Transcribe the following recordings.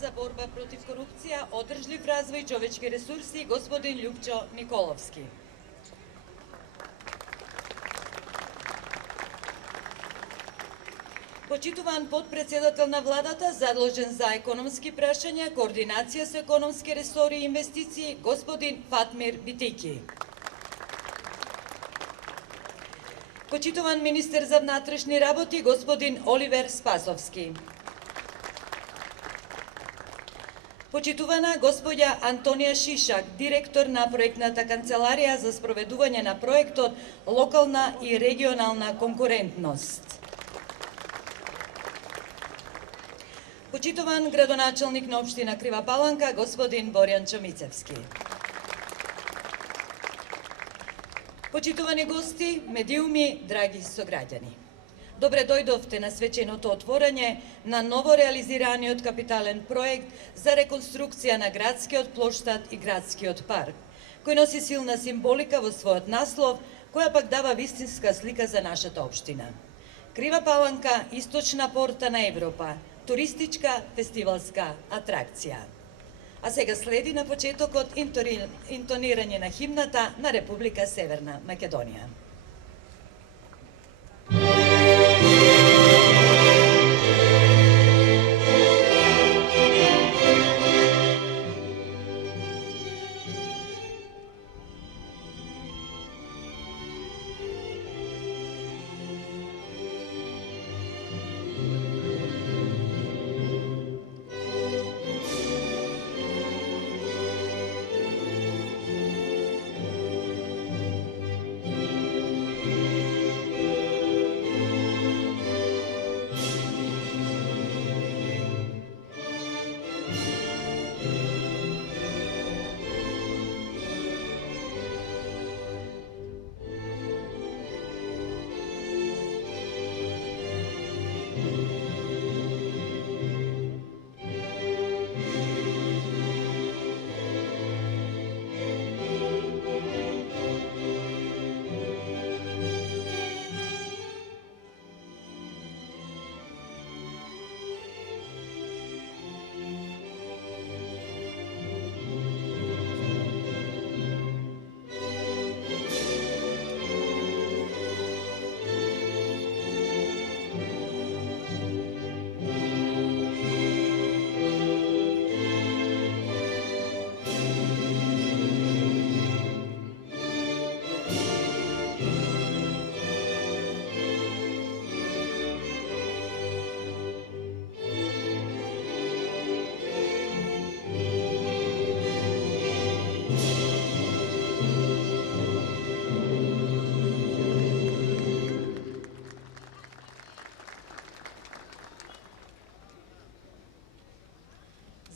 za borba protiv korupcija, održiv razvoj i čovečki resursi, gospodin Ljupčo Nikolovski. Почитуван подпредседател на владата, задолжен за економски прашања, координација со економски ресори и инвестиции, господин Фатмир Битики. Почитуван министер за внатрешни работи, господин Оливер Спасовски. Почитувана господја Антонија Шишак, директор на проектната канцеларија за спроведување на проектот Локална и регионална конкурентност. Почитуван градоначалник на општина Крива Паланка, господин Боријан Чомицевски. Почитувани гости, медиуми, драги сограѓани. Добре дојдовте на свеченото отворање на ново реализираниот капитален проект за реконструкција на градскиот плоштад и градскиот парк, кој носи силна символика во својот наслов, која пак дава вистинска слика за нашата општина. Крива Паланка, источна порта на Европа, туристичка фестивалска атракција. А сега следи на почетокот интонирање на химната на Република Северна Македонија.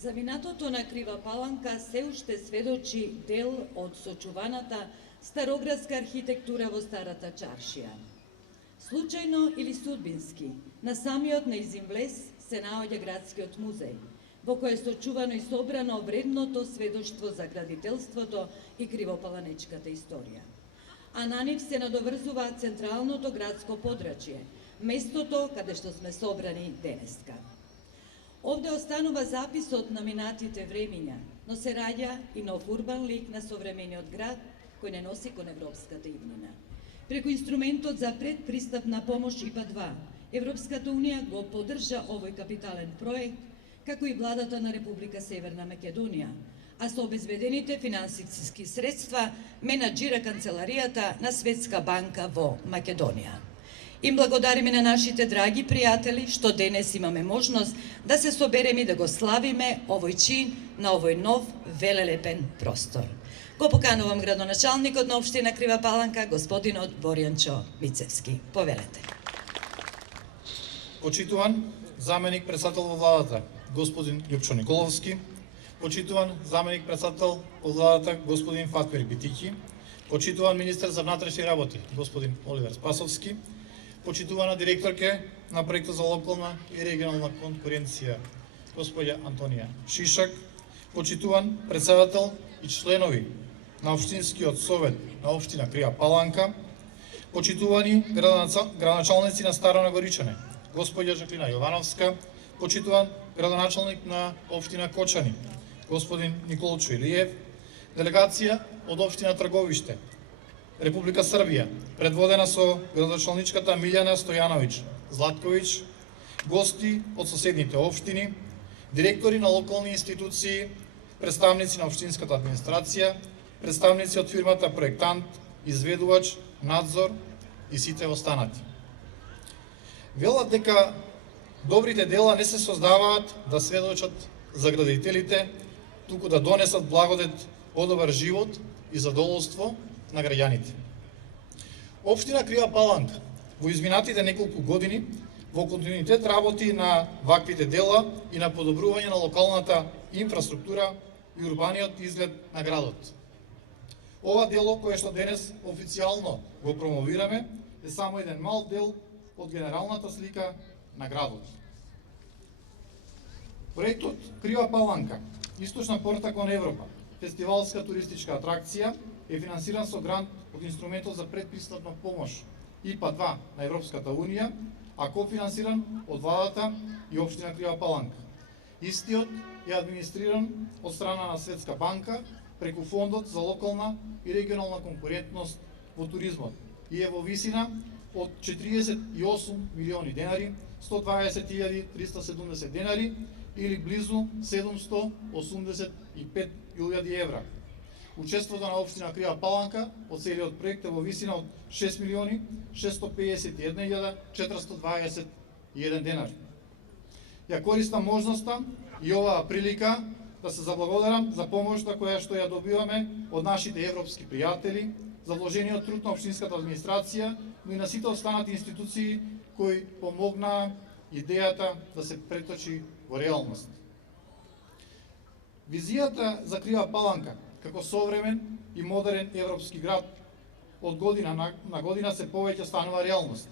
Заминатото на Крива Паланка се уште сведочи дел од сочуваната староградска архитектура во Старата чаршија. Случајно или судбински, на самиот нејзин влез се наоѓа градскиот музеј, во кој е сочувано и собрано вредното сведоштво за градителството и кривопаланечката историја. А на нив се надоврзува централното градско подрачје, местото каде што сме собрани денеска. Овде останува записот на минатите времиња, но се раѓа и нов урбан лик на современиот град, кој не носи кон европската иднина. Преку инструментот за предпристапна помош ИПА-2, Европската Унија го поддржа овој капитален проект, како и владата на Република Северна Македонија, а со обезбедените финансиски средства менаџира канцеларијата на Светска банка во Македонија. Им благодариме на нашите драги пријатели што денес имаме можност да се собереме и да го славиме овој чин на овој нов велелепен простор. Го поканувам градоначалникот на општина Крива Паланка, господинот Боријан Мицевски. Повелете. Почитуван заменик председател во владата, господин Ljupčo Nikolovski, почитуван заменик председател во владата, господин Фатмир Битики, почитуван министер за внатрешни работи, господин Оливер Спасовски, почитувана директорке на проектот за локална и регионална конкуренција, господја Антонија Шишак, почитуван председател и членови на Општинскиот совет на општина Крива Паланка, почитувани градоначалници на Старо Нагоричане, господја Жаклина Јовановска, почитуван градоначалник на општина Кочани, господин Николчо Илиев, делегација од општина Трговиште, Република Србија, предводена со градоначалничката Милјана Стојановиќ Златковиќ, гости од соседните општини, директори на локални институции, представници на општинската администрација, представници од фирмата проектант, изведувач, надзор и сите останати. Велат дека добрите дела не се создаваат да сведочат за градителите, туку да донесат благодет, подобар живот и задоволство на граѓаните. Општина Крива Паланка во изминатите неколку години во континуитет работи на ваквите дела и на подобрување на локалната инфраструктура и урбаниот изглед на градот. Ова дело кое што денес официјално го промовираме е само еден мал дел од генералната слика на градот. Проектот Крива Паланка, источна порта кон Европа, фестивалска туристичка атракција, е финансиран со грант од инструментот за предпристапна помош ИПА-2 на Европската Унија, а кофинансиран од владата и општина Крива Паланка. Истиот е администриран од страна на Светска банка преку Фондот за локална и регионална конкурентност во туризмот и е во висина од 48 милиони денари, 120.370 денари или близу 785.000 евра. Учеството на општина Крива Паланка од целиот проект е во висина од 6.651.421 денар. Ја користам можноста и оваа прилика да се заблагодарам за помошта која што ја добиваме од нашите европски пријатели, за вложениот труд на општинската администрација, но и на сите останати институции кои помогнаа идејата да се преточи во реалност. Визијата за Крива Паланка како современ и модерен европски град од година на година се повеќе станува реалност.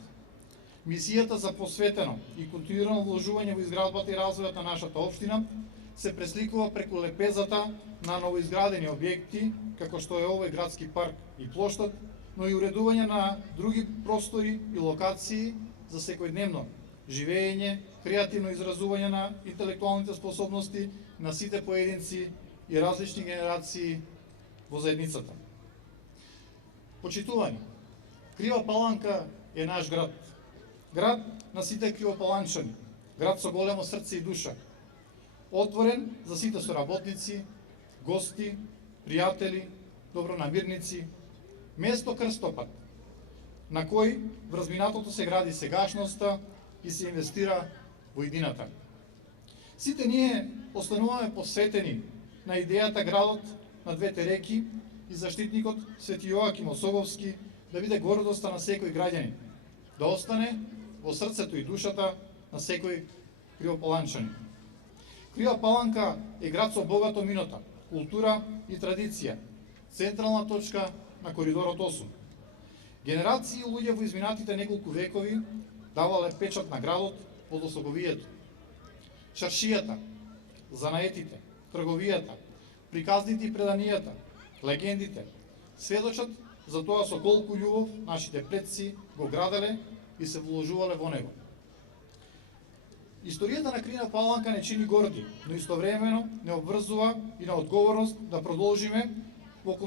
Мисијата за посветено и континуирано вложување во изградбата и развојот на нашата општина се пресликува преку лепезата на новоизградени објекти, како што е овој градски парк и плоштад, но и уредување на други простори и локации за секојдневно живење, креативно изразување на интелектуалните способности на сите поединци и различни генерации во заедницата. Почитувани, Крива Паланка е наш град. Град на сите кривопаланчани, град со големо срце и душа, отворен за сите соработници, гости, пријатели, добронамирници, место крстопат, на кој врз минатото се гради сегашноста и се инвестира во иднината. Сите ние остануваме посветени на идејата градот на двете реки и заштитникот Свети Јоаким Особовски да биде гордоста на секој граѓанин, да остане во срцето и душата на секој кривопаланчанин. Крива Паланка е град со богато минота, култура и традиција, централна точка на коридорот 8. Генерации луѓе во изминатите неколку векови давале печат на градот во досоговието. Чаршијата, занаетите, трговијата, приказните и преданијата, легендите сведочат за тоа со колку љубов нашите предци го граделе и се вложувале во него. Историјата на Крива Паланка не чини горди, но истовремено не обврзува и на одговорност да продолжиме во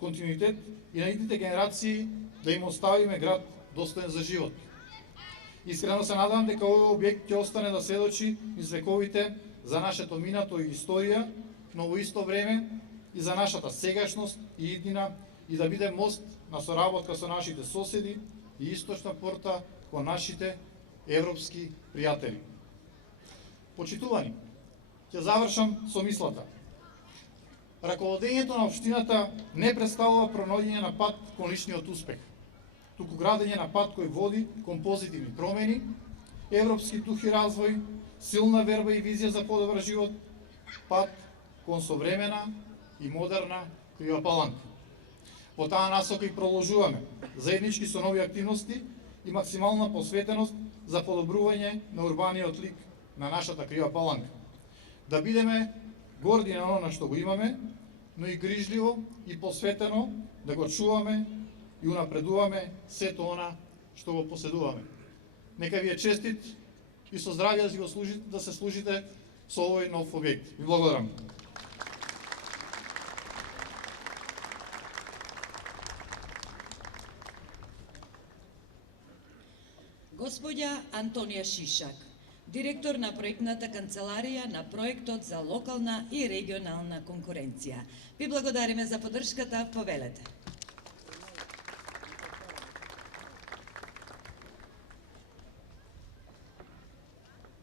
континуитет и на идните генерации да им оставиме град достоен за живот. Искрено се надам дека овој објект ќе остане да сведочи низ вековите за нашето минато и историја, но во исто време и за нашата сегашност и иднина и да биде мост на соработка со нашите соседи и источна порта кон нашите европски пријатели. Почитувани, ќе завршам со мислата. Раководењето на општината не представува пронаоѓање на пат кон личниот успех, туку градење на пат кој води кон позитивни промени, европски дух и развој, силна верба и визија за подобар живот, пат кон современа и модерна Крива Паланка. Во таа насока и продолжуваме заеднички со нови активности и максимална посветеност за подобрување на урбаниот лик на нашата Крива Паланка. Да бидеме горди на оно што го имаме, но и грижливо и посветено да го чуваме и унапредуваме сето она што го поседуваме. Нека ви е честит и со здравје да се служите со овој нов објект. Ви благодарам. Господја Антонија Шишак, директор на проектната канцеларија на проектот за локална и регионална конкуренција. Ви благодариме за поддршката, повелете.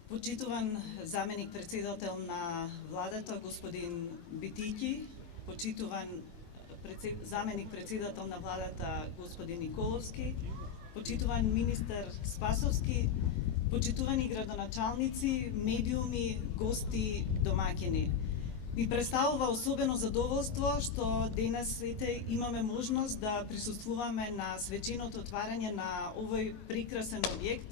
Почитуван заменик председател на владата господин Битики, почитуван заменик председател на владата господин Николовски, почитуван министер Спасовски, почитувани градоначалници, медиуми, гости, домаќини. Ми представува особено задоволство што денес имаме можност да присуствуваме на свеченото отварање на овој прекрасен објект,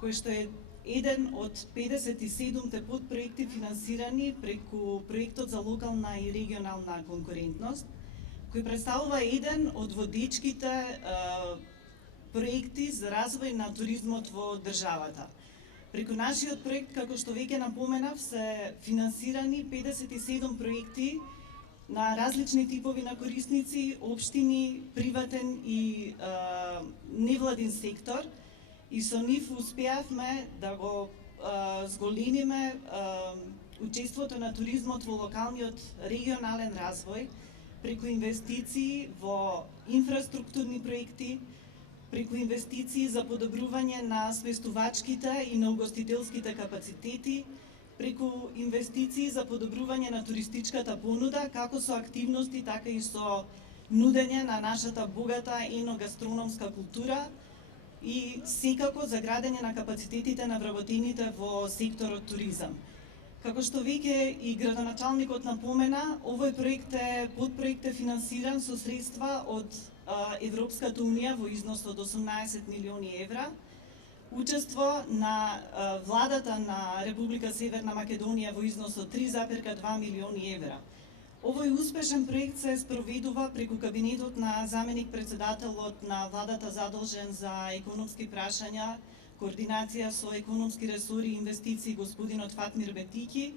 кој што е еден од 57-те подпроекти финансирани преку проектот за локална и регионална конкурентност, кој представува еден од водечките проекти за развој на туризмот во државата. Преку нашиот проект, како што веќе напоменав, се финансирани 57 проекти на различни типови на корисници, општини, приватен и невладин сектор, и со нив успеавме да го зголемиме учеството на туризмот во локалниот регионален развој преку инвестиции во инфраструктурни проекти, преку инвестиции за подобрување на сместувачките и на угостителските капацитети, преку инвестиции за подобрување на туристичката понуда, како со активности, така и со нудење на нашата богата еногастрономска култура, и секако за градење на капацитетите на вработените во секторот туризам. Како што веќе и градоначалникот напомена, овој подпроект е финансиран со средства од Европската унија во износ од 18 милиони евра, учество на владата на Република Северна Македонија во износ од 3,2 милиони евра. Овој успешен проект се спроведува преку кабинетот на заменик председателот на владата задолжен за економски прашања, координација со економски ресори и инвестиции господинот Фатмир Бетики,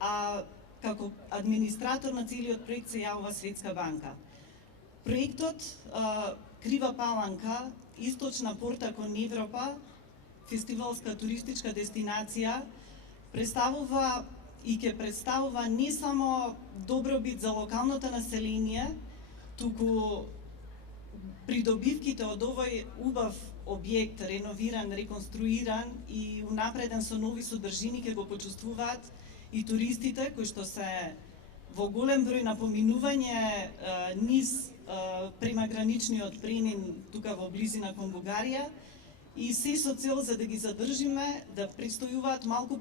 а како администратор на целиот проект се јавува Светска банка. Проектот Крива Паланка, источна порта кон Европа, фестивалска туристичка дестинација, представува и ќе представува не само добробит за локалното население, туку придобивките од овој убав објект, реновиран, реконструиран и унапреден со нови содржини ќе го почувствуваат и туристите кои што се во голем број на поминување низ према граничниот премин тука во близина кон Бугарија, и се со цел за да ги задржиме, да престојуваат малку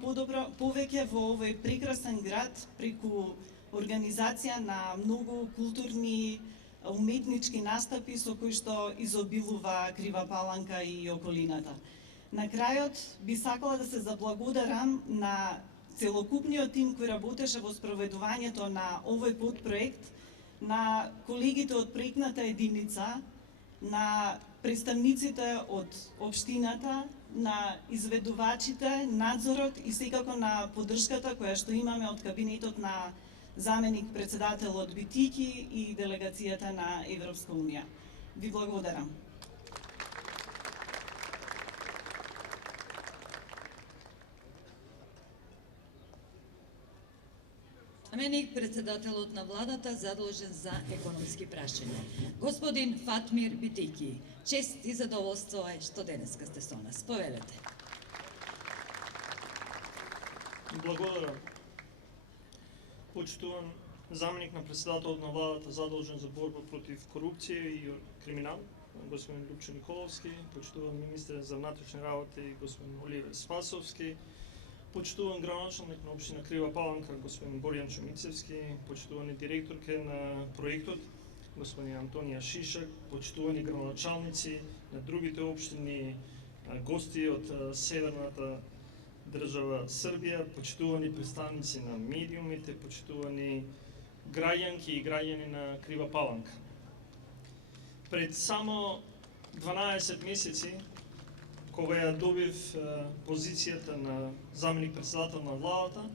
повеќе во овој прекрасен град преку организација на многу културни, уметнички настапи со кои што изобилува Крива Паланка и околината. На крајот би сакала да се заблагодарам на целокупниот тим кој работеше во спроведувањето на овој подпроект, на колегите од проектната единица, на представниците од општината, на изведувачите, надзорот и секако на поддршката која што имаме од кабинетот на заменик председателот Битики и делегацијата на Европска унија. Ви благодарам. Заменик председателот на владата задолжен за економски прашања. Господин Фатмир Битики, чест и задоволство е што денеска сте со нас. Повелете. Благодарам. Почитуван заменик на председателот на владата задолжен за борба против корупција и криминал, господин Љупчо Николовски, почитуван министер за внатрешни работи господин Оливер Спасовски, почитуван градоначалник на општина Крива Паланка господин Боријан Чумицевски, почитувани директорке на проектот господин Антонија Шишак, почитувани градоначалници на другите општини, гости од северната држава Србија, почитувани представници на медиумите, почитувани граѓанки и граѓани на Крива Паланка. Пред само 12 месеци, кога ја добив позицијата на заменик председател на владата,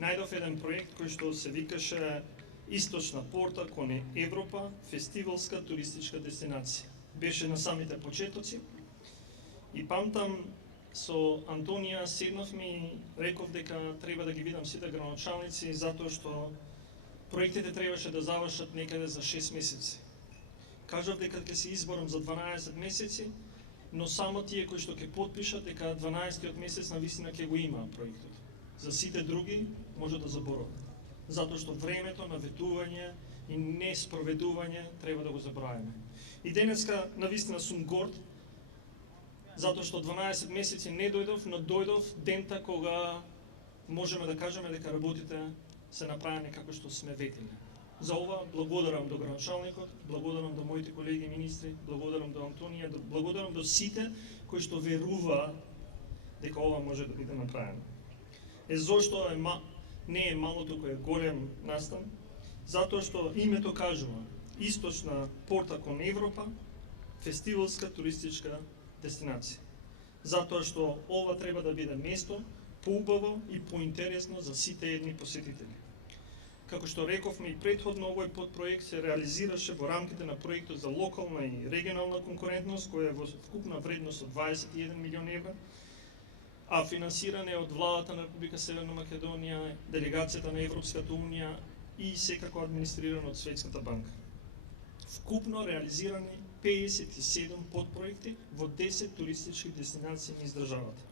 најдов еден проект кој што се викаше Источна порта кон Европа, фестивалска туристичка дестинација. Беше на самите почетоци и памтам со Антонија седнавме и реков дека треба да ги видам сите градоначалници затоа што проектите требаше да завршат некаде за 6 месеци. Кажав дека ќе се изборам за 12 месеци, но само тие кои што ќе потпишат дека 12-тиот месец навистина ќе го има проектот. За сите други може да заборават. Затоа што времето на ветување и неспроведување треба да го забравиме. И денеска навистина сум горд затоа што 12 месеци не дојдов, но дојдов дента кога можеме да кажеме дека работите се направени како што сме ветили. За ова благодарам до градоначалникот, благодарам до моите колеги министри, благодарам до Антонија, благодарам до сите кои што веруваат дека ова може да биде направено. Зошто не е мало, туку е голем настан? Затоа што името кажува Источна порта кон Европа, фестивалска туристичка дестинација. Затоа што ова треба да биде место поубаво и поинтересно за сите едни посетители. Како што рековме и претходно, овој подпроект се реализираше во рамките на проектот за локална и регионална конкурентност, која е во вкупна вредност од 21 милион евра, а финансиране од владата на Република Северна Македонија, делегацијата на Европската унија и секако администрирано од Светската банка. Вкупно реализирани 57 подпроекти во 10 туристички дестинации низ државата.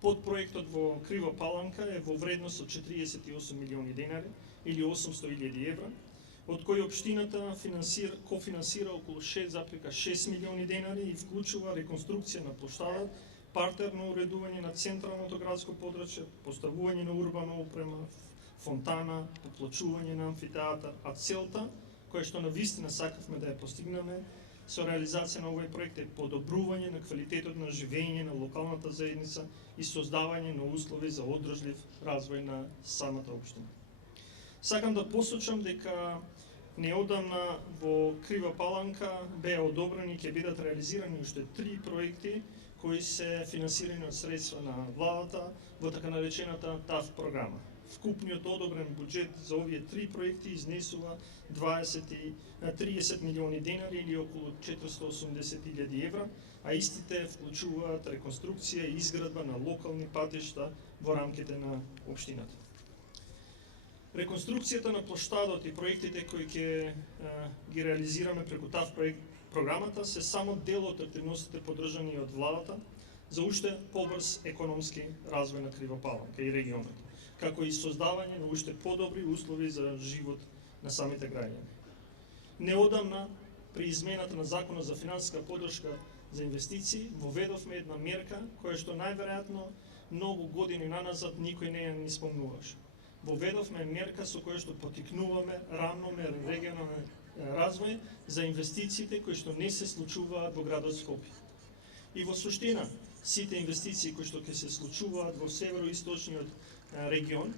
Подпроектот во Крива Паланка е во вредност од 48 милиони денари или 800.000 евра, од кои општината кофинансира околу 6,6 милиони денари и вклучува реконструкција на плоштадот, партерно уредување на централното градско подрачје, поставување на урбана опрема, фонтана, поплачување на амфитеатар, а целта, која што навистина сакавме да ја постигнеме, со реализација на овој проект е подобрување на квалитетот на живење на локалната заедница и создавање на услови за одржлив развој на самата општина. Сакам да посочам дека неодамна во Крива Паланка беа одобрени и ќе бидат реализирани уште 3 проекти кои се финансирани од средства на владата во така наречената ТАФ програма. Вкупниот одобрен буџет за овие 3 проекти изнесува 30 милиони денари или околу 480.000 евра, а истите вклучуваат реконструкција и изградба на локални патишта во рамките на општината. Реконструкцијата на плоштадот и проектите кои ќе ги реализираме преку ТАФ програмата се само дел од активностите поддржани од владата за уште побрз економски развој на Крива Паланка и регионот, како и создавање на уште подобри услови за живот на самите граѓани. Неодамна, при измената на Законот за финансиска поддршка за инвестиции, воведовме една мерка која што најверојатно многу години наназад никој не ја ни спомнуваше. Воведовме мерка со која што потикнуваме рамномерен регионален развој за инвестициите кои што не се случуваат во градот Скопје. И во суштина, сите инвестиции кои што ќе се случуваат во североисточниот регион,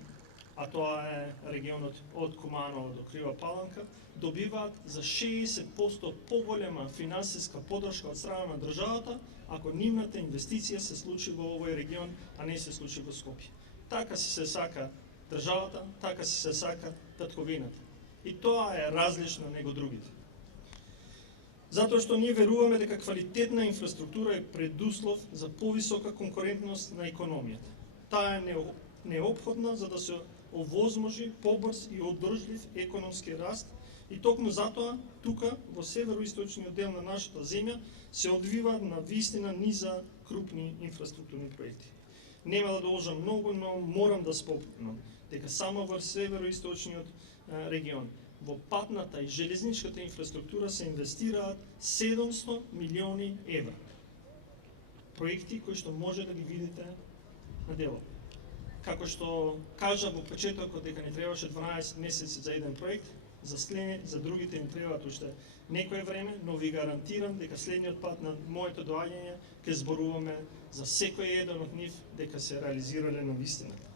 а тоа е регионот од Куманово до Крива Паланка, добиваат за 60% поголема финансиска поддршка од страна на државата, ако нивната инвестиција се случи во овој регион, а не се случи во Скопје. Така си се сака државата, така си се сака татковината. И тоа е различно него другите. Затоа што ние веруваме дека квалитетна инфраструктура е предуслов за повисока конкурентност на економијата. Таа е неопходна за да се овозможи побрз и одржлив економски раст и токму затоа тука во североисточниот дел на нашата земја се одвиваат на вистина низа крупни инфраструктурни проекти. Нема да должам многу, но морам да спомнам дека само во североисточниот регион во патната и железничката инфраструктура се инвестираат 700 милиони евра. Проекти кои што може да ги видите на дело. Како што кажа во почетокот дека ни требаше 12 месеци за еден проект, за другите ни требаат уште некое време, но ви гарантирам дека следниот пат на моето доаѓање ќе зборуваме за секој еден од нив дека се реализирале на вистината.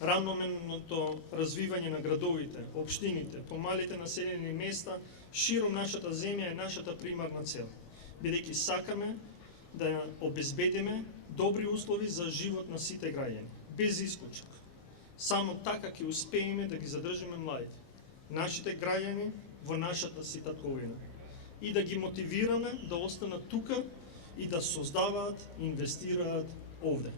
Рамномерното развивање на градовите, општините, помалите населени места широм нашата земја е нашата примарна цел, бидејќи сакаме да обезбедиме добри услови за живот на сите граѓани, без исклучок. Само така ќе успееме да ги задржиме младите, нашите граѓани во нашата си татковина и да ги мотивираме да останат тука и да создаваат и инвестираат овде.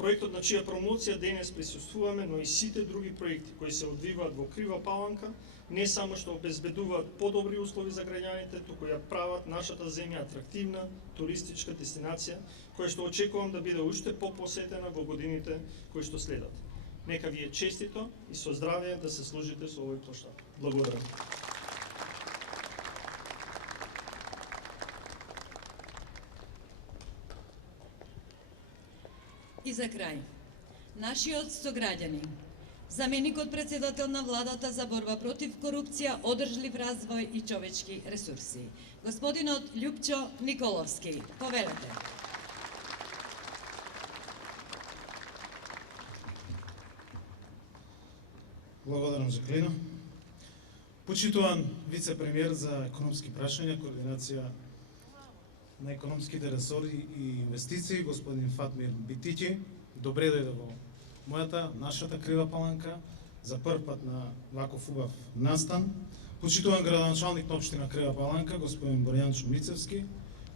Проектот на чија промоција денес присуствуваме, но и сите други проекти кои се одвиваат во Крива Паланка, не само што обезбедуваат подобри услови за граѓаните, туку ја прават нашата земја атрактивна туристичка дестинација, која што очекувам да биде уште попосетена во годините кои што следат. Нека ви е честито и со здравје да се служите со овој плоштад. Благодарам. И за крај, нашиот сограѓани, заменикот председател на владата за борба против корупција, одржлив развој и човечки ресурси, господинот Љупчо Николовски. Повелете. Благодарам, Жаклина. Почитуван вице-премиер за економски прашања, координација на економските ресори и инвестиции, господин Фатмир Битики, добре дојде во мојата, нашата Крива Паланка, за прв пат на ваков убав настан. Почитуван градоначалник на општина Крива Паланка, господин Борјанчо Мицевски,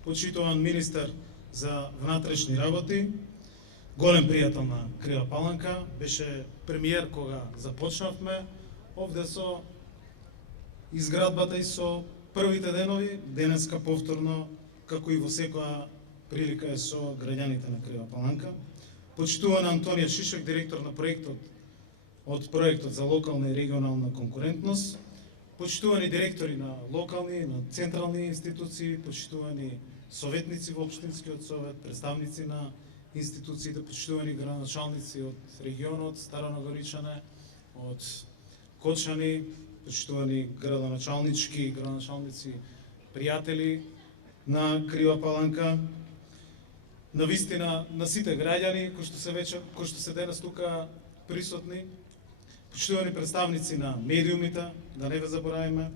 почитуван министер за внатрешни работи, голем пријател на Крива Паланка, беше премиер кога започнавме овде со изградбата и со првите денови, денеска повторно, како и во секоја прилика е со граѓаните на Крива Паланка. Почитувана Антонија Шишек, директор на проектот од проектот за локална и регионална конкурентност, почитувани директори на локални и на централни институции, почитувани советници во општинскиот совет, представници на институциите, почитувани градоначалници од регионот, Старонагоричане, од Кочани, почитувани градоначалници, пријатели на Крива Паланка, на вистина на сите граѓани кои што се денес тука присутни, почитувани представници на медиумите, да не ве заборавиме.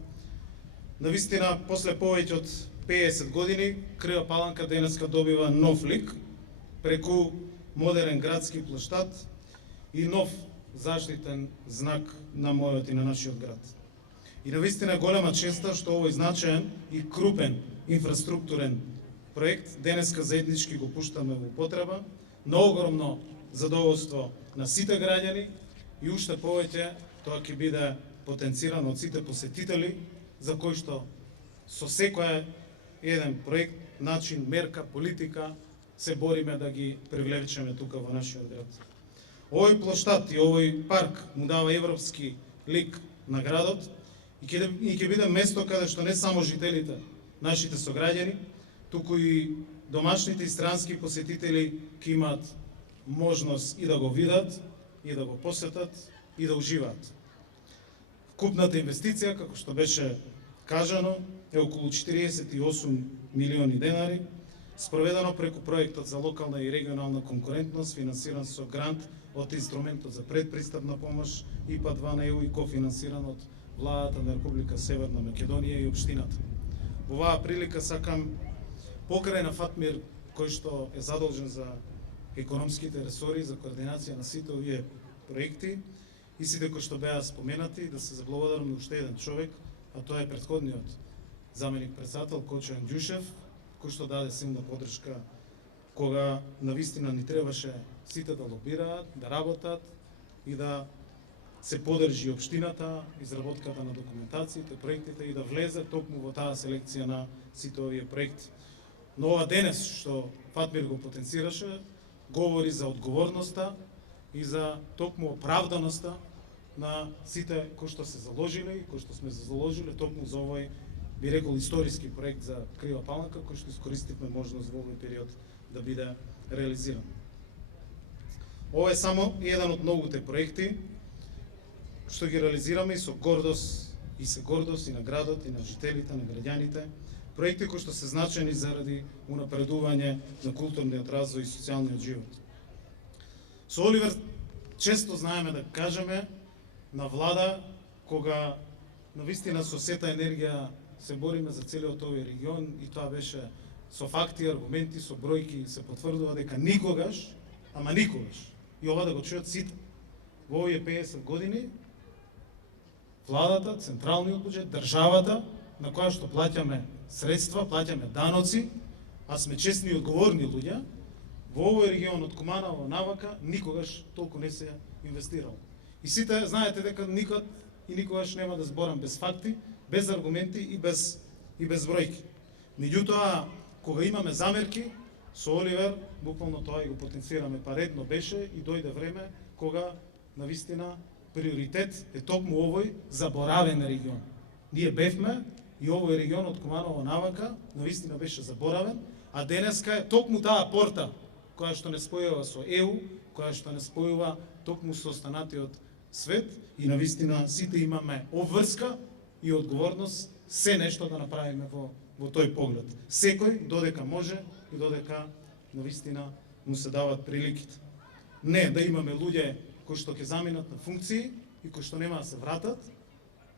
На вистина, после повеќе од 50 години, Крива Паланка денеска добива нов лик, преку модерен градски плоштад и нов заштитен знак на мојот и на нашиот град. И навистина голема честа што овој значаен и крупен инфраструктурен проект денеска заеднички го пуштаме во потреба, на огромно задоволство на сите граѓани и уште повеќе тоа ќе биде потенцирано од сите посетители, за кои што со секој еден проект, начин, мерка, политика се бориме да ги привлечеме тука во нашиот град. Овој плоштад и овој парк му дава европски лик на градот и ќе биде место каде што не само жителите, нашите сограѓани, туку и домашните и странски посетители ќе имаат можност и да го видат, и да го посетат, и да уживаат. Вкупната инвестиција, како што беше кажано, е околу 48 милиони денари, спроведено преку проектот за локална и регионална конкурентност, финансиран со грант од инструментот за предпристапна помош ИПА-2 на ЕУ и кофинансиран од владата на Република Северна Македонија и општината. Во оваа прилика сакам покрај на Фатмир, кој што е задолжен за економските ресори, за координација на сите овие проекти и сите кои што беа споменати, да се заблагодарам на уште еден човек, а тоа е претходниот заменик председател Кочо Андјушев, кој што даде силна поддршка кога навистина ни требаше сите да лобираат, да работат и да се поддржи општината, изработката на документациите, проектите и да влезе токму во таа селекција на сите овие проекти. Но ова денес што Фатмир го потенцираше, говори за одговорноста и за токму оправданоста на сите кои што се заложиле и кои што сме заложиле токму за овој, би рекол, историски проект за Крива Паланка, кој што искористивме можност во овој период да биде реализиран. Ова е само еден од многуте проекти што ги реализираме и со гордост и на градот, и на жителите, на граѓаните, проекти кои што се значени заради унапредување на културниот развој и социјалниот живот. Со Оливер често знаеме да кажеме на влада, кога навистина со сета енергија се бориме за целиот овој регион и тоа беше со факти, аргументи, со бројки се потврдува дека никогаш, ама никогаш, и ова да го чујат сите, во овие 50 години владата, централниот буџет, државата, на која што плаќаме средства, плаќаме даноци, а сме честни и одговорни луѓе, во овој регион од Куманово навака никогаш толку не се инвестирало. И сите знаете дека никад и никогаш нема да зборам без факти, без аргументи и без бројки. Меѓутоа, кога имаме замерки, со Оливер, буквално тоа и го потенцираме, па редно беше и дојде време кога навистина приоритет е токму овој заборавен регион. Ние бевме и овој регион од Куманово навака навистина беше заборавен, а денеска е токму таа порта која што не спојува со ЕУ, која што не спојува токму со останатиот свет и навистина сите имаме обврска и одговорност се нешто да направиме во тој поглед. Секој додека може и додека навистина му се дават приликите. Не да имаме луѓе кои што ќе заминат на функции и кои што нема да се вратат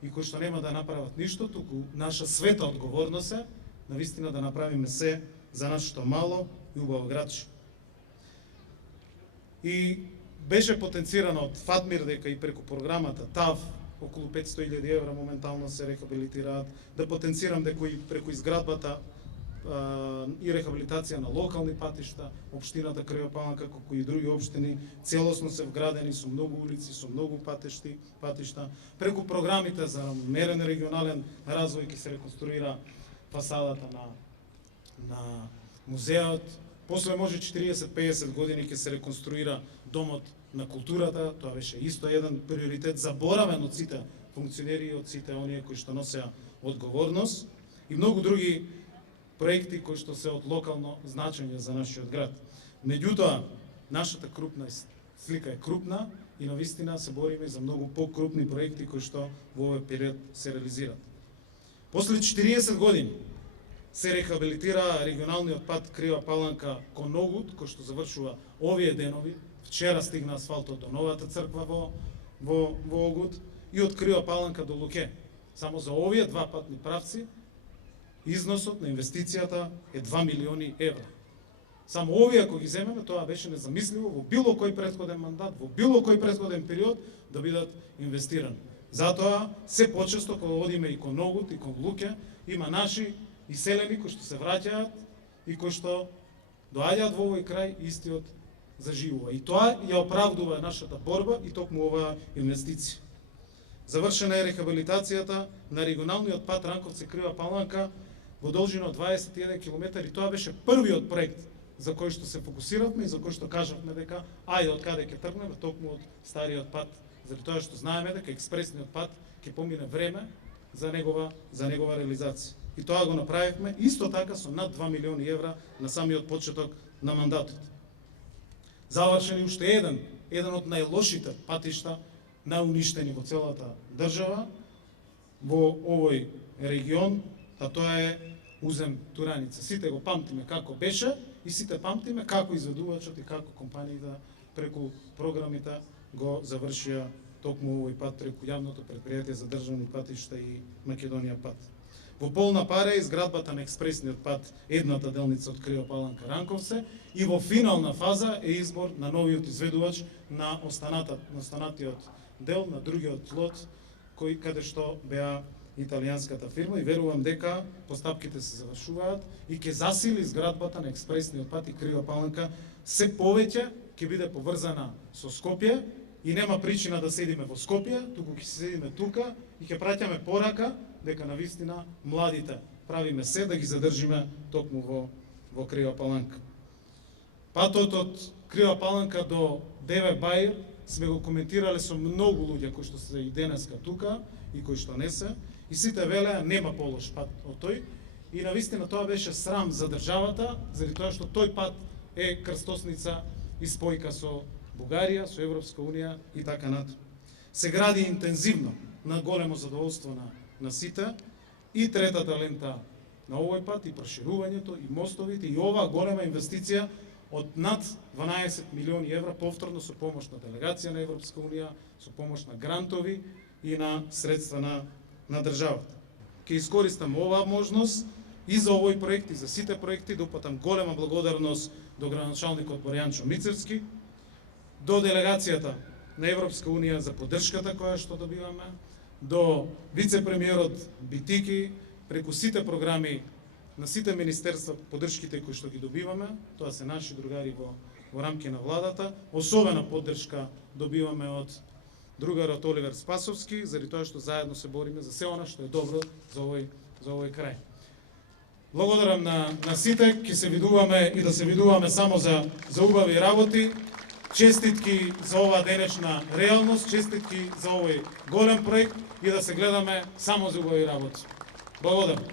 и кои што нема да направат ништо, туку наша света одговорност е навистина да направиме се за нашето мало и убаво градче. И беше потенцирано од Фатмир дека и преку програмата ТАВ околу 500.000 евра моментално се рехабилитираат, да потенцирам дека и преку изградбата и рехабилитација на локални патишта, општината Крива Паланка, како и други општини, целосно се вградени со многу улици, со многу патишта. Преку програмите за равномерен регионален развој ќе се реконструира фасадата на музеот. После може 40-50 години ќе се реконструира домот на културата. Тоа беше исто еден приоритет заборавен од сите функционери, од сите оние кои што носеа одговорност и многу други проекти кои што се од локално значење за нашиот град. Меѓутоа, нашата крупна слика е крупна и навистина се бориме за многу покрупни проекти кои што во овој период се реализираат. После 40 години се рехабилитира регионалниот пат Крива Паланка кон Огуд, кој што завршува овие денови. Вчера стигна асфалтот до новата црква во Огуд и од Крива Паланка до Луке. Само за овие два патни правци износот на инвестицијата е 2 милиони евра. Само овие ако ги земеме, тоа беше незамисливо во било кој претходен мандат, во било кој претходен период да бидат инвестирани. Затоа се почесто кога одиме и кон Огуд и кон Луке, има наши иселени кои што се враќаат и кои што доаѓаат во овој крај истиот заживува. И тоа ја оправдува нашата борба и токму оваа инвестиција. Завршена е рехабилитацијата на регионалниот пат Ранковци Крива Паланка во должина од 21 км и тоа беше првиот проект за кој што се фокусиравме и за кој што кажавме дека ајде од каде ќе тргнеме, токму од стариот пат, заради тоа што знаеме дека експресниот пат ќе помине време за негова реализација. И тоа го направивме исто така со над 2 милиони евра на самиот почеток на мандатот. Завршен уште еден од најлошите патишта најуништени во целата држава во овој регион, а тоа е Узем Тураница. Сите го памтиме како беше и сите памтиме како изведувачот и како компаниите преку програмите го завршија токму овој пат преку јавното претпријатие за државни патишта и Македонија пат. Во полна пара е изградбата на експресниот пат, едната делница од Крива Паланка Ранковце, и во финална фаза е избор на новиот изведувач на останатиот дел, на другиот лот, каде што беа италијанската фирма, и верувам дека постапките се завршуваат и ќе засили изградбата на експресниот пат и Крива Паланка се повеќе ќе биде поврзана со Скопје и нема причина да седиме во Скопје, туку ќе седиме тука и ќе праќаме порака дека навистина младите правиме се да ги задржиме токму во Крива Паланка. Патот од Крива Паланка до Деве Баир сме го коментирале со многу луѓе кои што се и денеска тука и кои што не се, и сите велеа нема полош пат од тој, и навистина тоа беше срам за државата, заради тоа што тој пат е крстосница и спојка со Бугарија, со Европска Унија и така натаму. Се гради интензивно, на големо задоволство на сите, и третата лента на овој пат, и проширувањето, и мостовите, и оваа голема инвестиција од над 12 милиони евра, повторно со помош на делегација на Европска Унија, со помош на грантови и на средства на државата. Ке искористам оваа можност и за овој проект, и за сите проекти, да упатам голема благодарност до градоначалникот Борјанчо Мицерски, до делегацијата на Европска Унија за поддршката која што добиваме, до вице-премиерот Битики, преку сите програми на сите министерства, поддршките кои што ги добиваме, тоа се наши другари во рамки на владата, особена поддршка добиваме од другарот Оливер Спасовски, заради тоа што заедно се бориме за се она што е добро за овој крај. Благодарам на сите, ќе се видуваме и да се видуваме само за убави работи. Честитки за оваа денешна реалност, честитки за овој голем проект и да се гледаме само за убави работи. Благодарам.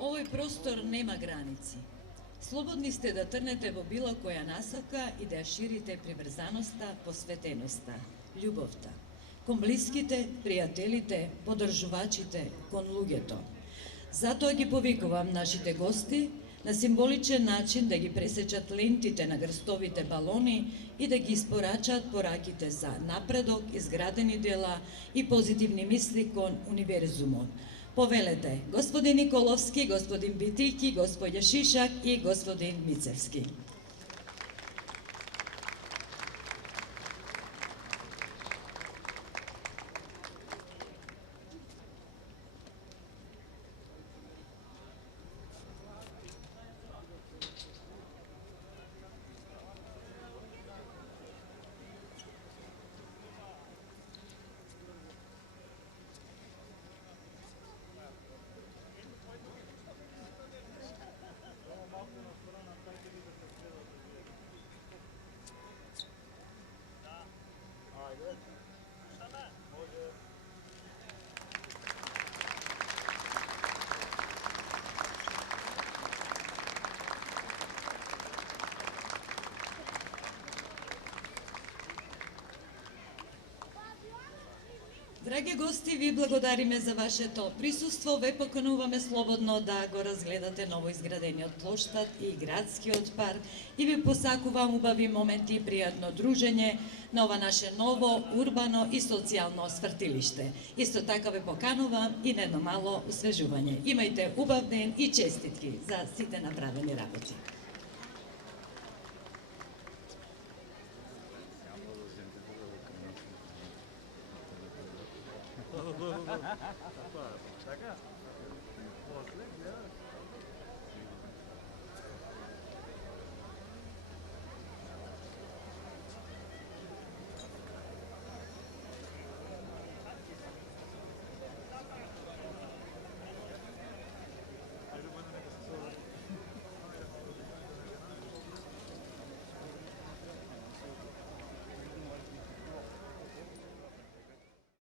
Овој простор нема граници. Слободни сте да трнете во било која насока и да ја ширите приврзаноста, посветеноста, љубовта кон блиските, пријателите, поддржувачите, кон луѓето. Затоа ги повикувам нашите гости на символичен начин да ги пресечат лентите на грстовите балони и да ги испорачаат пораките за напредок, изградени дела и позитивни мисли кон универзумот. Повелете, господин Николовски, господин Битики, господја Шишак и господин Мицевски. Драги гости, ви благодариме за вашето присуство. Ве покануваме слободно да го разгледате новоизградениот плоштад и градскиот парк и ви посакувам убави моменти и пријатно дружење на ова наше ново, урбано и социјално свртилиште. Исто така ве поканувам и на едно мало освежување. Имајте убав ден и честитки за сите направени работи. Така? После гледаш.